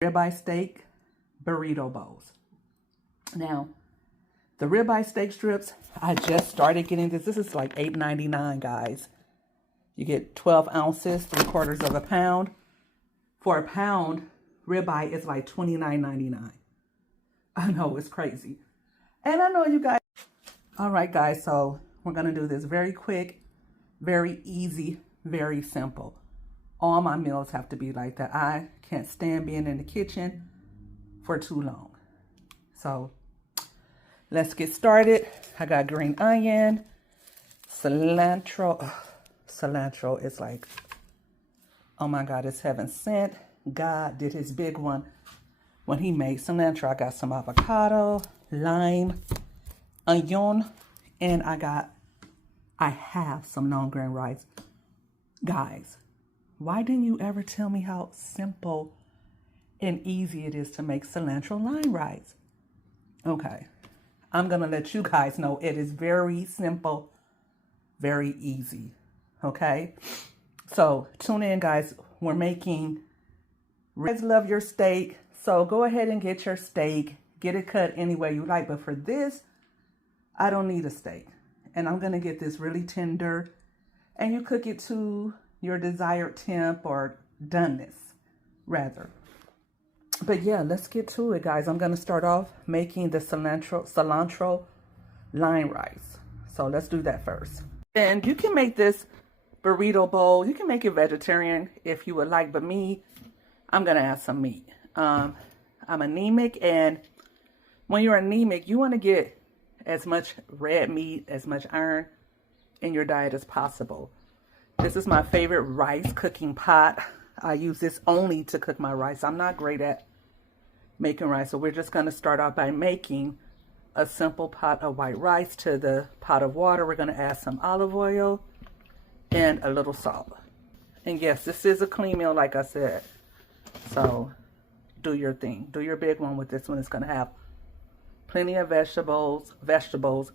Ribeye steak burrito bowls. Now, the ribeye steak strips, I just started getting this. This is like $8.99, guys. You get 12 ounces, 3/4 of a pound. For a pound, ribeye is like $29.99. I know, it's crazy. And I know you guys. All right, guys, so we're going to do this very quick, very easy, very simple. All my meals have to be like that. I can't stand being in the kitchen for too long. So let's get started. I got green onion, cilantro. Ugh, cilantro is like, oh my God, it's heaven sent. God did his big one when he made cilantro. I got some avocado, lime, onion, and I have some long-grain rice. Guys, why didn't you ever tell me how simple and easy it is to make cilantro lime rice? Okay, I'm gonna let you guys know it is very simple, very easy, okay? So tune in, guys. We're making, you guys love your steak, so go ahead and get your steak, get it cut any way you like, but for this, I don't need a steak. And I'm gonna get this really tender, and you cook it to your desired temp or doneness, rather. But yeah, let's get to it, guys. I'm gonna start off making the cilantro lime rice. So let's do that first. And you can make this burrito bowl. You can make it vegetarian if you would like, but me, I'm gonna add some meat. I'm anemic, and when you're anemic, you wanna get as much red meat, as much iron in your diet as possible. This is my favorite rice cooking pot. I use this only to cook my rice. I'm not great at making rice, so we're just going to start out by making a simple pot of white rice. To the pot of water, we're going to add some olive oil and a little salt. And yes, this is a clean meal, like I said. So do your thing. Do your big one with this one. It's going to have plenty of vegetables.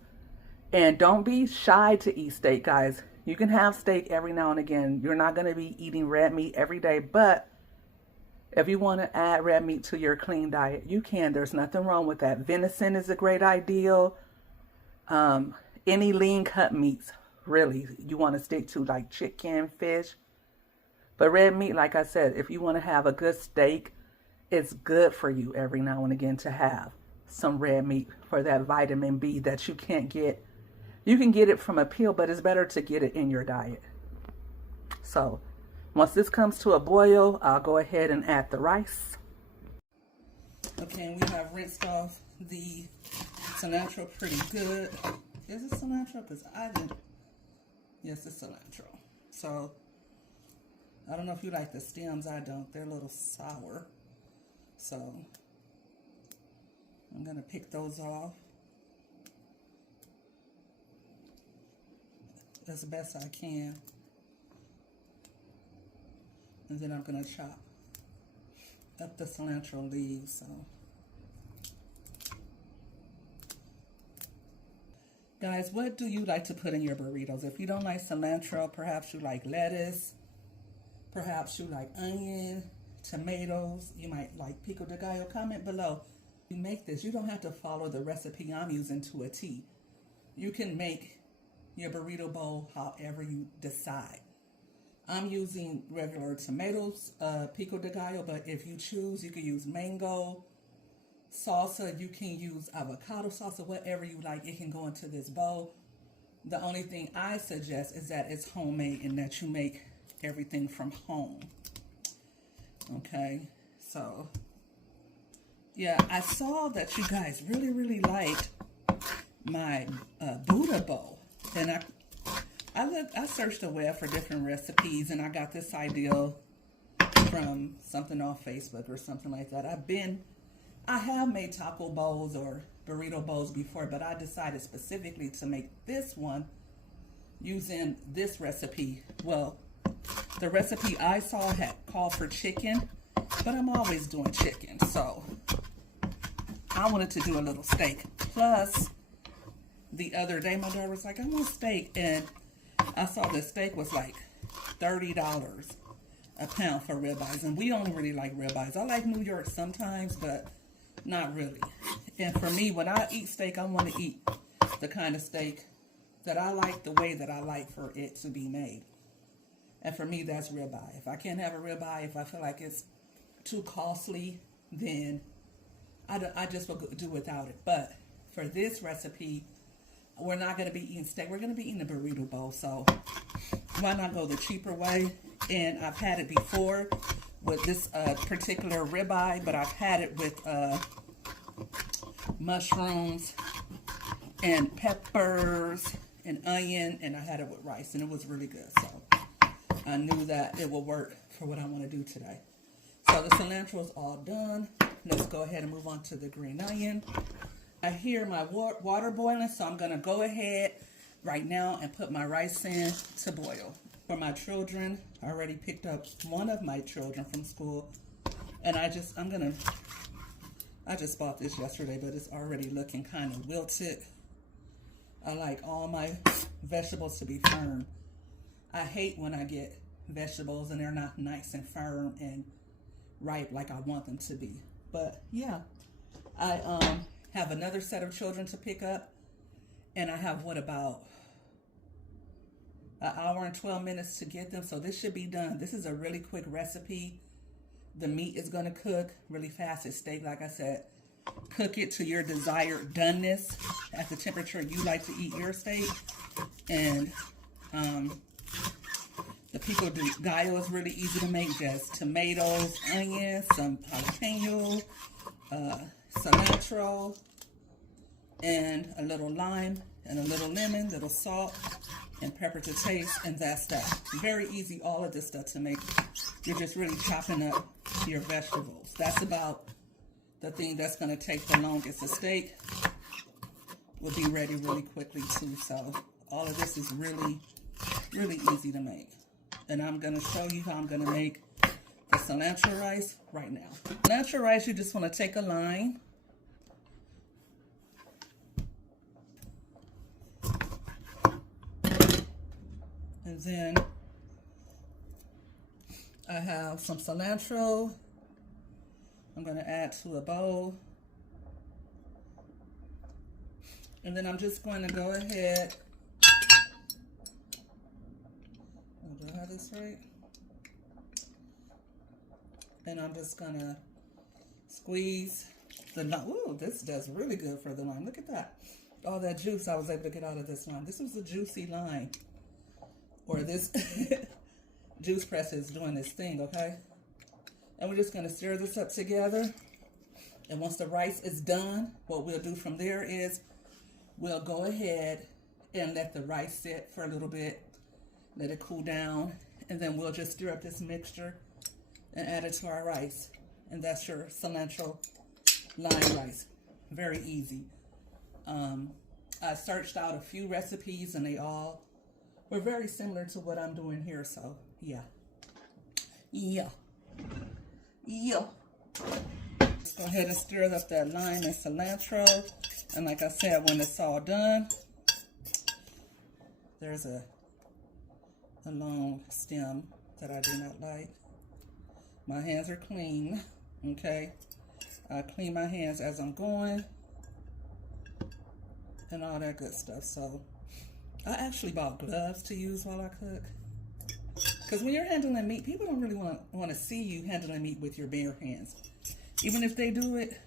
And don't be shy to eat steak, guys. You can have steak every now and again. You're not going to be eating red meat every day, but if you want to add red meat to your clean diet, you can. There's nothing wrong with that. Venison is a great ideal. Any lean cut meats, really, you want to stick to, like chicken, fish. But red meat, like I said, if you want to have a good steak, it's good for you every now and again to have some red meat for that vitamin B that you can't get. You can get it from a pill, but it's better to get it in your diet. So once this comes to a boil, I'll go ahead and add the rice. Okay, and we have rinsed off the cilantro pretty good. Is it cilantro? Because I didn't. Yes, it's cilantro. So I don't know if you like the stems. I don't. They're a little sour. So I'm going to pick those off as best I can. And then I'm going to chop up the cilantro leaves. So guys, what do you like to put in your burritos? If you don't like cilantro, perhaps you like lettuce, perhaps you like onion, tomatoes, you might like pico de gallo. Comment below. You make this, you don't have to follow the recipe I'm using to a T. You can make your burrito bowl however you decide. I'm using regular tomatoes, pico de gallo, but if you choose, you can use mango salsa, you can use avocado salsa, whatever you like, it can go into this bowl. The only thing I suggest is that it's homemade and that you make everything from home. Okay, so yeah, I saw that you guys really liked my Buddha bowl, and I searched the web for different recipes, and I got this idea from something off Facebook or something like that. I have made taco bowls or burrito bowls before, but I decided specifically to make this one using this recipe. Well, the recipe I saw had called for chicken, but I'm always doing chicken, so I wanted to do a little steak. Plus, the other day my daughter was like, I want steak, and I saw the steak was like $30. a pound for ribeyes, and we only really like ribeyes. I like New York sometimes, but not really. And for me, when I eat steak, I want to eat the kind of steak that I like, the way that I like for it to be made. And for me, that's ribeye. If I can't have a ribeye, if I feel like it's too costly, then I just will do without it. But for this recipe, we're not going to be eating steak. We're going to be eating a burrito bowl. So why not go the cheaper way? And I've had it before with this particular ribeye, but I've had it with mushrooms and peppers and onion, and I had it with rice, and it was really good. So I knew that it will work for what I want to do today. So the cilantro is all done. Let's go ahead and move on to the green onion. I hear my water boiling, so I'm going to go ahead right now and put my rice in to boil. For my children, I already picked up one of my children from school, and I just bought this yesterday, but it's already looking kind of wilted. I like all my vegetables to be firm. I hate when I get vegetables and they're not nice and firm and ripe like I want them to be. But yeah, I have another set of children to pick up, and I have about an hour and 12 minutes to get them, so this should be done. This is a really quick recipe. The meat is going to cook really fast. It's steak, like I said. Cook it to your desired doneness at the temperature you like to eat your steak. And the pico de gallo is really easy to make. Just tomatoes, onions, some jalapeno, cilantro, and a little lime, and a little lemon, little salt, and pepper to taste, and that's that. Very easy, all of this stuff to make. You're just really chopping up your vegetables. That's about the thing that's going to take the longest. The steak will be ready really quickly too. So all of this is really, really easy to make. And I'm going to show you how I'm going to make the cilantro rice right now. Cilantro rice, you just want to take a line. And then I have some cilantro I'm going to add to a bowl. And then I'm just going to go ahead. Do I have this right? And I'm just going to squeeze the lime. Ooh, this does really good for the lime. Look at that. All that juice I was able to get out of this lime. This was a juicy lime. Or this juice press is doing this thing, okay? And we're just going to stir this up together. And once the rice is done, what we'll do from there is we'll go ahead and let the rice sit for a little bit. Let it cool down. And then we'll just stir up this mixture and add it to our rice. And that's your cilantro lime rice. Very easy. I searched out a few recipes and they all were very similar to what I'm doing here. So, yeah. Let's go ahead and stir up that lime and cilantro. And like I said, when it's all done, there's a long stem that I do not like. My hands are clean, okay? I clean my hands as I'm going and all that good stuff. So I actually bought gloves to use while I cook. Because when you're handling meat, people don't really want to see you handling meat with your bare hands. Even if they do it,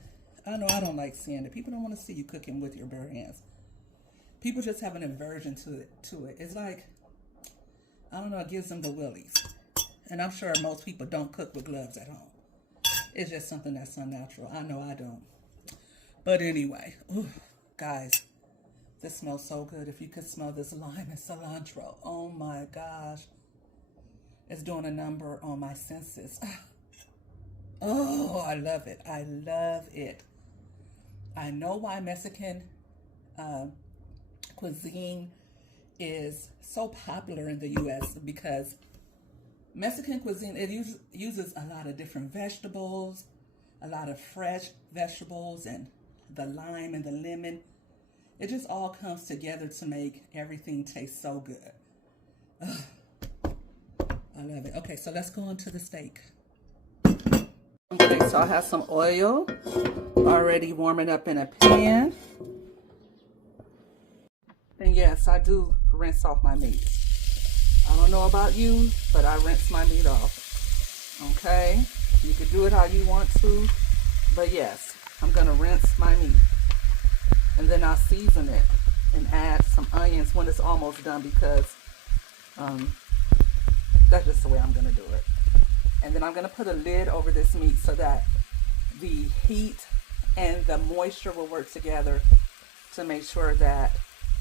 I know I don't like seeing it. People don't want to see you cooking with your bare hands. People just have an aversion to it. It's like, I don't know, it gives them the willies. And I'm sure most people don't cook with gloves at home. It's just something that's unnatural. I know I don't. But anyway, ooh, guys, this smells so good. If you could smell this lime and cilantro, oh my gosh. It's doing a number on my senses. Oh, I love it. I love it. I know why Mexican cuisine is so popular in the U.S. because Mexican cuisine, it uses a lot of different vegetables, a lot of fresh vegetables, and the lime and the lemon. It just all comes together to make everything taste so good. Ugh. I love it. Okay, so let's go on to the steak. Okay, so I have some oil already warming up in a pan. And yes, I do rinse off my meat. I don't know about you, but I rinse my meat off. Okay, you can do it how you want to, but yes, I'm gonna rinse my meat. And then I'll season it and add some onions when it's almost done, because that's just the way I'm gonna do it. And then I'm gonna put a lid over this meat so that the heat and the moisture will work together to make sure that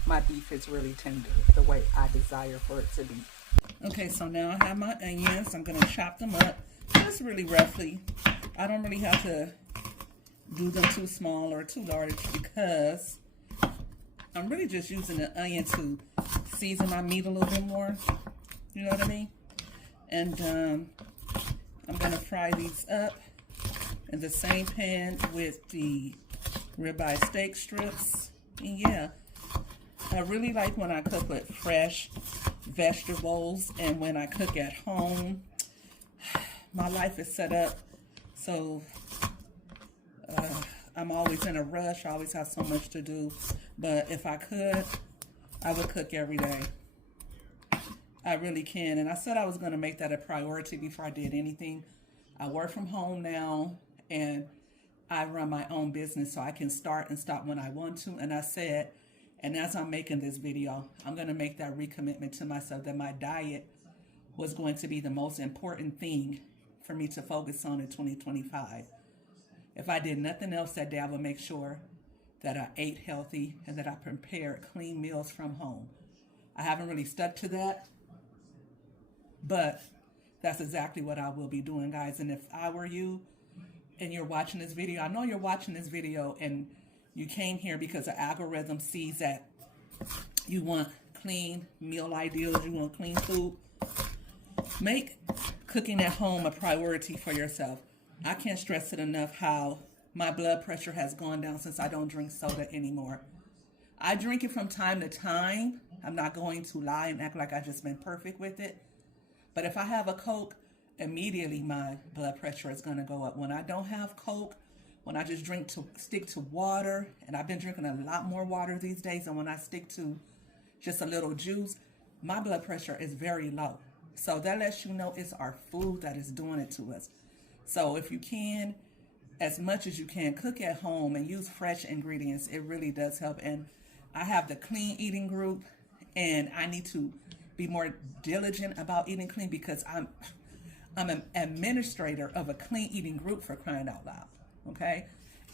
my beef is really tender the way I desire for it to be. Okay, so now I have my onions. I'm gonna chop them up just really roughly. I don't really have to do them too small or too large, because I'm really just using the onion to season my meat a little bit more. You know what I mean? And I'm gonna fry these up in the same pan with the ribeye steak strips. And yeah, I really like when I cook with fresh vegetables, and when I cook at home, my life is set up so I'm always in a rush. I always have so much to do. But if I could, I would cook every day. I really can. And I said I was going to make that a priority before I did anything. I work from home now, and I run my own business, so I can start and stop when I want to. And I said, and as I'm making this video, I'm going to make that recommitment to myself that my diet was going to be the most important thing for me to focus on in 2025. If I did nothing else that day, I would make sure that I ate healthy and that I prepared clean meals from home. I haven't really stuck to that, but that's exactly what I will be doing, guys. And if I were you and you're watching this video, I know you're watching this video and you came here because the algorithm sees that you want clean meal ideals, you want clean food. Make cooking at home a priority for yourself. I can't stress it enough how my blood pressure has gone down since I don't drink soda anymore. I drink it from time to time. I'm not going to lie and act like I've just been perfect with it. But if I have a Coke, immediately my blood pressure is going to go up. When I don't have Coke, when I just stick to water, and I've been drinking a lot more water these days, and when I stick to just a little juice, my blood pressure is very low. So that lets you know it's our food that is doing it to us. So if you can, as much as you can, cook at home and use fresh ingredients. It really does help. And I have the clean eating group, and I need to be more diligent about eating clean, because I'm an administrator of a clean eating group, for crying out loud. Okay?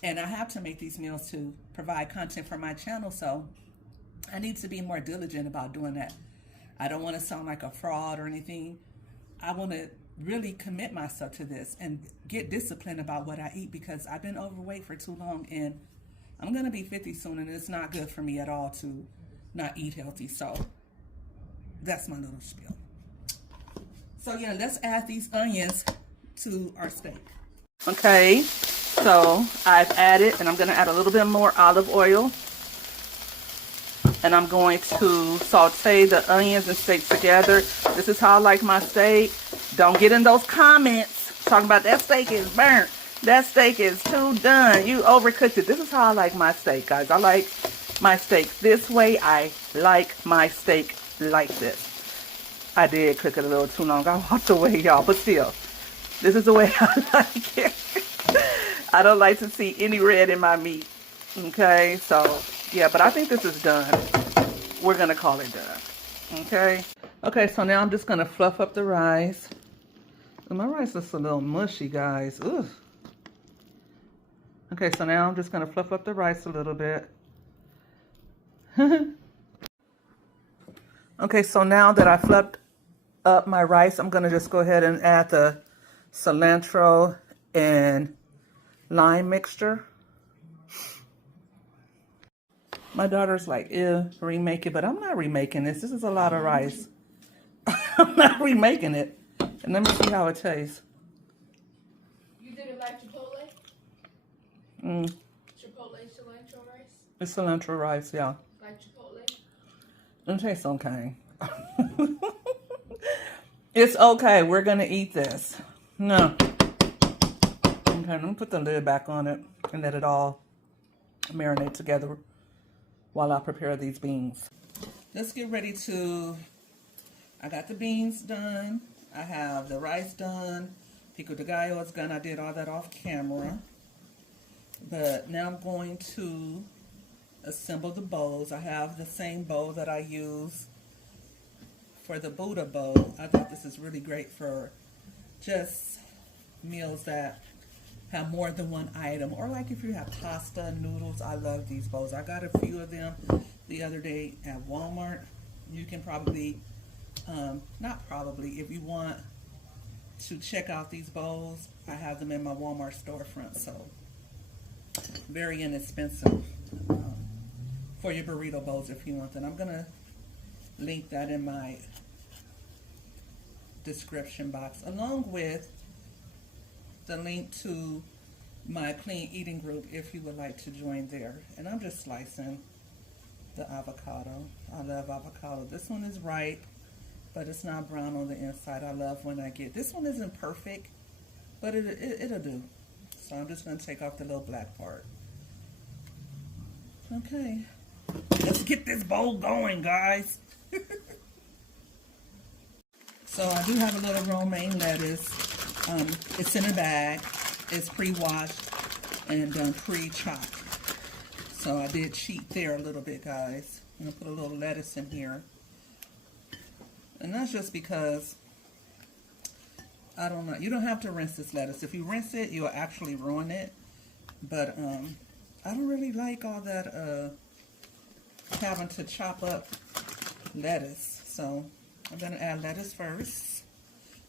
And I have to make these meals to provide content for my channel, so I need to be more diligent about doing that. I don't want to sound like a fraud or anything. I want to really commit myself to this and get disciplined about what I eat, because I've been overweight for too long, and I'm going to be 50 soon, and it's not good for me at all to not eat healthy. So that's my little spiel. So yeah, let's add these onions to our steak. Okay, so I've added, and I'm going to add a little bit more olive oil. And I'm going to saute the onions and steak together. This is how I like my steak. Don't get in those comments talking about that steak is burnt. That steak is too done. You overcooked it. This is how I like my steak, guys. I like my steak this way. I like my steak like this. I did cook it a little too long. I walked away, y'all. But still, this is the way I like it. I don't like to see any red in my meat. Okay, so yeah, but I think this is done. We're gonna call it done. Okay. Okay, so now I'm just gonna fluff up the rice. And my rice is a little mushy, guys. Ugh. Okay, so now I'm just gonna fluff up the rice a little bit. Okay, so now that I fluffed up my rice, I'm gonna just go ahead and add the cilantro and lime mixture. My daughter's like, ew, remake it, but I'm not remaking this. This is a lot of rice. I'm not remaking it. And let me see how it tastes. You did it like Chipotle? Chipotle cilantro rice? It's cilantro rice, yeah. Like Chipotle? It tastes okay. It's okay. We're going to eat this. No. Okay, let me put the lid back on it and let it all marinate together while I prepare these beans. Let's get ready to, I got the beans done. I have the rice done. Pico de gallo is done. I did all that off camera. But now I'm going to assemble the bowls. I have the same bowl that I use for the Buddha bowl. I thought this is really great for just meals that have more than one item, or like if you have pasta, noodles. I love these bowls. I got a few of them the other day at Walmart. You can probably, not probably, if you want to check out these bowls, I have them in my Walmart storefront, so very inexpensive for your burrito bowls if you want them. I'm gonna link that in my description box, along with the link to my clean eating group if you would like to join there. And I'm just slicing the avocado. I love avocado. This one is ripe, but it's not brown on the inside. I love when I get, this one isn't perfect, but it'll do. So I'm just going to take off the little black part. Okay, let's get this bowl going, guys. So I do have a little romaine lettuce. It's in a bag. It's pre-washed and pre-chopped. So I did cheat there a little bit, guys. I'm going to put a little lettuce in here. And that's just because, I don't know. You don't have to rinse this lettuce. If you rinse it, you'll actually ruin it. But I don't really like all that having to chop up lettuce. So I'm going to add lettuce first.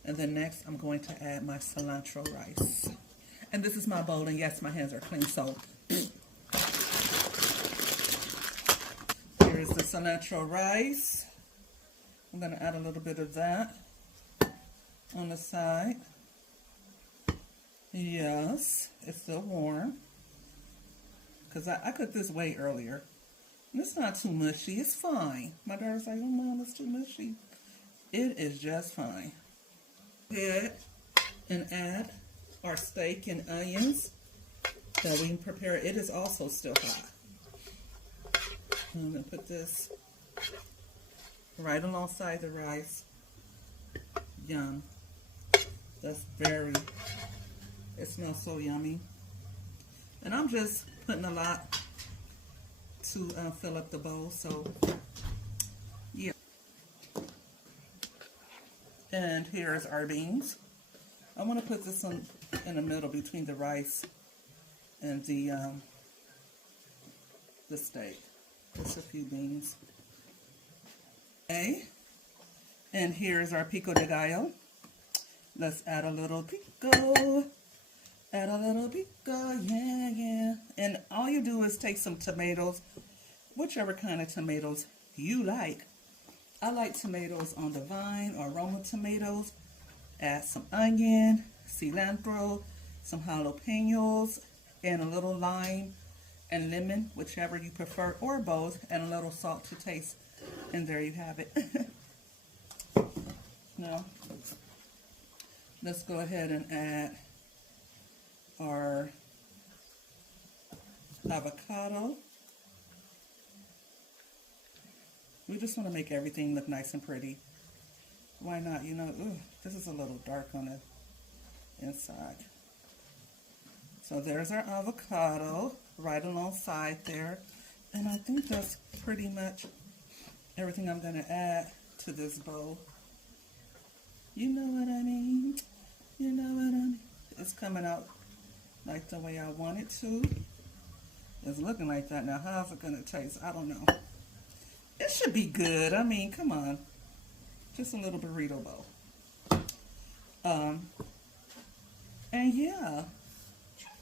And then next, I'm going to add my cilantro rice. And this is my bowl, and yes, my hands are clean, so. Here's the cilantro rice. I'm going to add a little bit of that on the side. Yes, it's still warm. Because I cooked this way earlier. And it's not too mushy. It's fine. My daughter's like, oh, Mom, it's too mushy. It is just fine. Ahead and add our steak and onions that we can prepare. It is also still hot. I'm going to put this right alongside the rice. Yum. That's it smells so yummy. And I'm just putting a lot to fill up the bowl, so yeah. And here's our beans. I want to put this one in the middle between the rice and the steak. Just a few beans. Okay. And here's our pico de gallo. Let's add a little pico. Add a little pico, yeah. And all you do is take some tomatoes, whichever kind of tomatoes you like. I like tomatoes on the vine or Roma tomatoes. Add some onion, cilantro, some jalapenos, and a little lime and lemon, whichever you prefer, or both, and a little salt to taste. And there you have it. Now, let's go ahead and add our avocado. We just want to make everything look nice and pretty. Why not? You know, ooh, this is a little dark on the inside. So there's our avocado right alongside there. And I think that's pretty much everything I'm going to add to this bowl. You know what I mean? You know what I mean? It's coming out like the way I want it to. It's looking like that. Now, how's it going to taste? I don't know. It should be good. I mean, come on. Just a little burrito bowl. And yeah,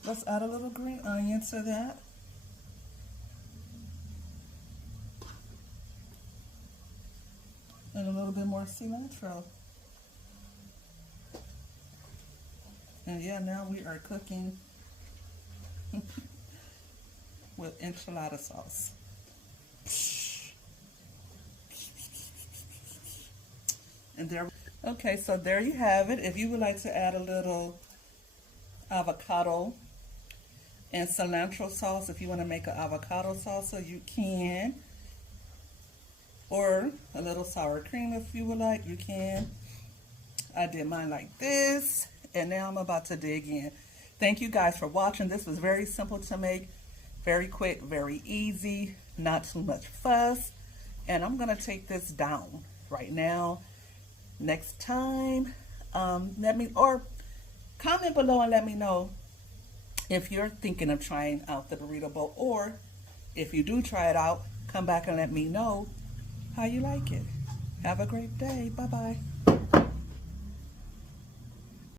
let's add a little green onion to that. And a little bit more cilantro. And yeah, now we are cooking with enchilada sauce. And there, Okay, so there you have it. If you would like to add a little avocado and cilantro sauce, if you want to make an avocado salsa, you can. Or a little sour cream if you would like, you can. I did mine like this, and now I'm about to dig in. Thank you guys for watching. This was very simple to make, very quick, very easy, not too much fuss. And I'm gonna take this down right now. Next time, comment below and let me know if you're thinking of trying out the burrito bowl, or if you do try it out, come back and let me know how you like it. Have a great day. Bye-bye.